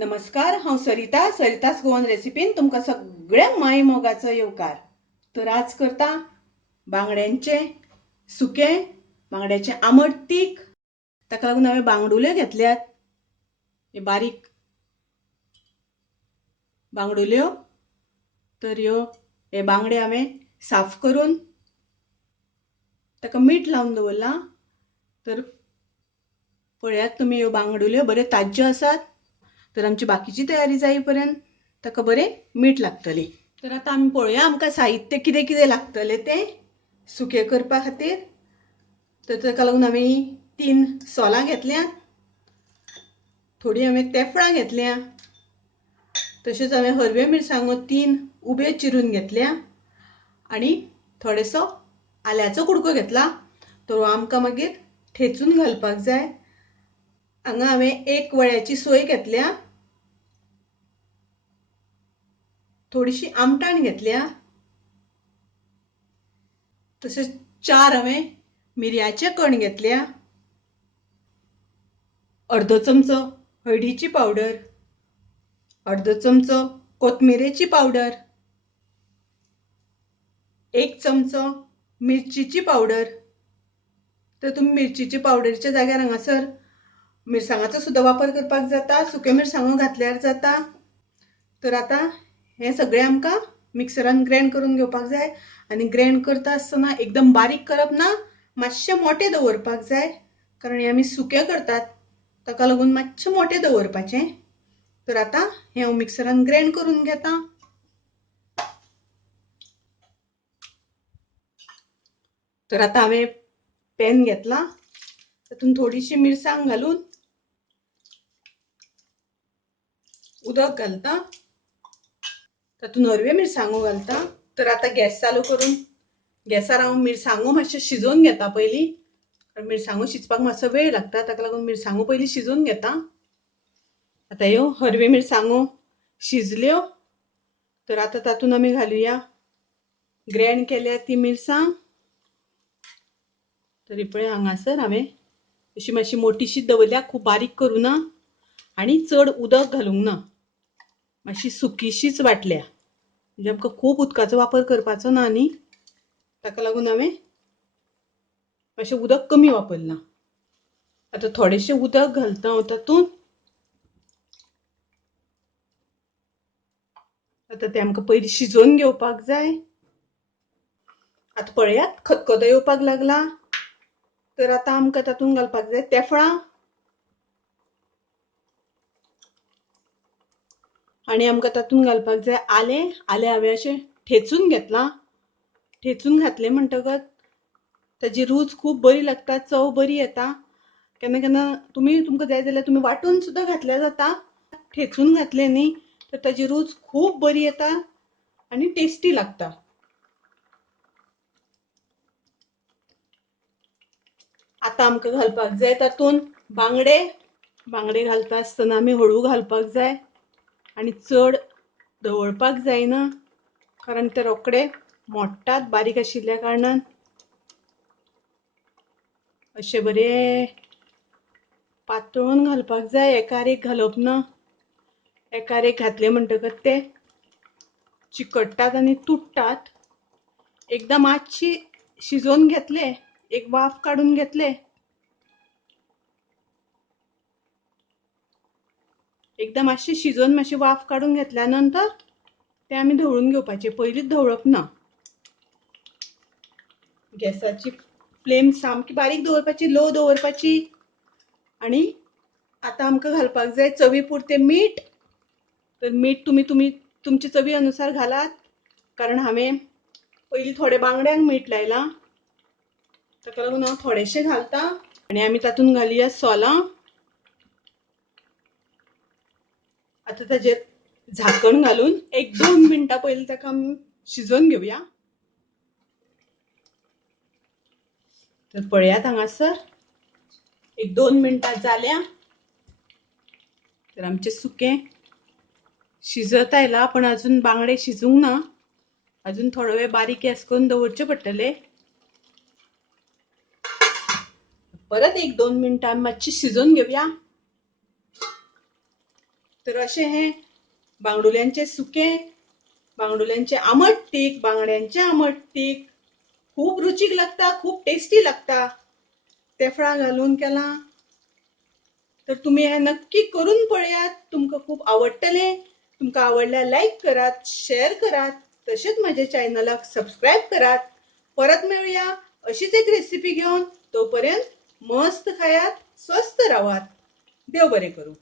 नमस्कार, हांव सरितास गोवन रेसिपीन तुमकां सगळ्यांक माय मोगाचो येवकार। तर आज करता बांगड्यांचे सुकें, बांगड्याचे आमट तीख। ताका लागून हांवें बांगडुल्यो घेतल्यात, हे बारीक बांगडुल्यो। तर हे बांगडे हांवें साफ करून ताका मीठ लावन दवरलां। तर पळयात तुमी, ह्यो बांगडुल्यो बऱ्यो ताज्यो आसात। तर आमची बाकीची तयारी जाय पर्यंत ताका बरें मीठ लागतलें। तर आतां आमी पळोवया आमकां साहित्य कितें कितें लागतलें तें सुकें करपा खातीर। तर ताका लागून हांवें 3 सोलां घेतल्यां, थोडी हांवें तेफळां घेतल्यां, तशेंच हांवें हरव्यो मिरसांगो 3 उब्यो चिरून घेतल्या आनी थोडेसो आल्याचो कुडको घेतला। तो आमकां मागीर ठेचून घालपाक जाय। हांगा हांवें 1 वळ्याची सोय घेतल्या, थोडीशी आमटाण घेतल्या, तशेंच 4 हांवें मिरयाचे कण घेतल्या, अर्दो चमचो हळदीची पावडर, अर्दो चमचो कोथमिरेची पावडर, 1 चमचो मिरचीची पावडर। तर तुम्ही मिरचीची पावडरच्या जाग्यार हांगासर मिरसांगाचो सुद्दां वापर करपाक जाता, सुके मिरसांगो घातल्यार जाता। तर आतां हे सगळें आमकां मिक्सरान ग्राइंड करून घेवपाक जाय आनी ग्राइंड करता आसतना एकदम बारीक करप ना, मातशें मोटें दवरपाक जाय, कारण हे आमी सुकें करतात, ताका लागून मातशें मोटें दवरपाचें। तर आतां हे हांव मिक्सरान ग्राइंड करून घेता। तर आतां हांवें पॅन घेतला, तातूंत थोडीशी मिरसांग घालून उदक घालता, तातूंत हरव्यो मिरसांगो घालता। तर आतां गॅस चालू करून गॅसार हांव मिरसांगो मातशें शिजोवन घेता पयलीं, कारण मिरसांगो शिजपाक मातसो वेळ लागता, ताका लागून मिरसांगो पयलीं शिजोवन घेता। आतां ह्यो हरव्यो मिरसांगो शिजल्यो, तर आतां तातूंत आमी घालुया ग्राइंड केल्या ती मिरसांग। तरी पळय हांगासर हांवें अशी मातशी मोटीशी दवरल्या, खूब बारीक करूं ना आनी चड उदक घालूंक ना, मातशी सुकीशीच वाटल्या, म्हणजे आमकां खूब उदकाचो वापर करपाचो ना न्ही, ताका लागून हांवें मातशें उदक कमी वापरलां। आतां थोडेशें उदक घालता हांव तातूंत। आतां तें आमकां पयलीं शिजोवन घेवपाक जाय। आतां पळयात खतखतो येवपाक लागला। तर आतां आमकां तातूंत घालपाक जाय तेफळां आनी आमकां तातूंत घालपाक जाय आलें। हांवें अशें ठेचून घेतलां। ठेचून घातलें म्हणटकच ताजी रूच खूब बरी लागता, चव बरी येता। केन्ना केन्ना तुमकां जाय जाल्यार तुमी वांटून सुद्दां घातल्यार जाता। ठेचून घातलें न्ही तर ताजी रूच खूब बरी येता आनी टेस्टी लागता। आतां आमकां घालपाक जाय तातूंत बांगडे घालता आसतना आमी हळू घालपाक जाय आनी चड धवळपाक जायना, कारण ते रोखडे मोडटात बारीक आशिल्ल्या कारणान। अशें बरें पातळून घालपाक जाय, एकार एक घालप ना। एकार एक घातले म्हणटकच ते चिकटटात आनी तुटटात। एकदां मातशी शिजोवन घेतले, एक वाफ काडून घेतले, एकदां मातशी शिजोवन मातशी वाफ काडून घेतल्या नंतर ते आमी धवळून घेवपाचे, पयलींच धवळप ना। गॅसाची फ्लेम सामकी बारीक दवरपाची, लो दवरपाची। आनी आतां आमकां घालपाक जाय चवी पुरतें मीठ। तर मीठ तुमी तुमचे चवी अनुसार घालात, कारण हांवें पयलीं थोडे बांगड्यांक मीठ लायलां, ताका लागून हांव थोडेशें घालतां। आनी आमी तातूंत घालुया सोलां। आतां ताजेर झाकण घालून 1-2 मिनटां पयलीं ताका आमी शिजोवन घेवया। तर पळयात हांगासर 1-2 मिनटां जाल्या। तर आमचें सुकें शिजत आयलां, पण अजून बांगडे शिजूंक ना, अजून थोडो वेळ बारीक गॅस करून दवरचें पडटलें। परत 1-2 मिनटां मातशी शिजोवन घेवया। तर अशें हें बांगडुल्यांचें सुकें, बांगडुल्यांचें आमट तीख, बांगड्यांचें आमट तीख खूब रुचीक लागता, खूब टेस्टी लागता. तेफळां घालून केलां तर तुमी हें नक्की करून पळयात. तुमकां खूब आवडटलें. तुमकां आवडल्यार लायक करात, शेअर करात, तशेंच म्हज्या चॅनलाक सबस्क्रायब करात. परत मेळुया अशीच एक रेसिपी घेवन. तोपर्यंत मस्त खायात, स्वस्थ रावात. देव बरें करूं.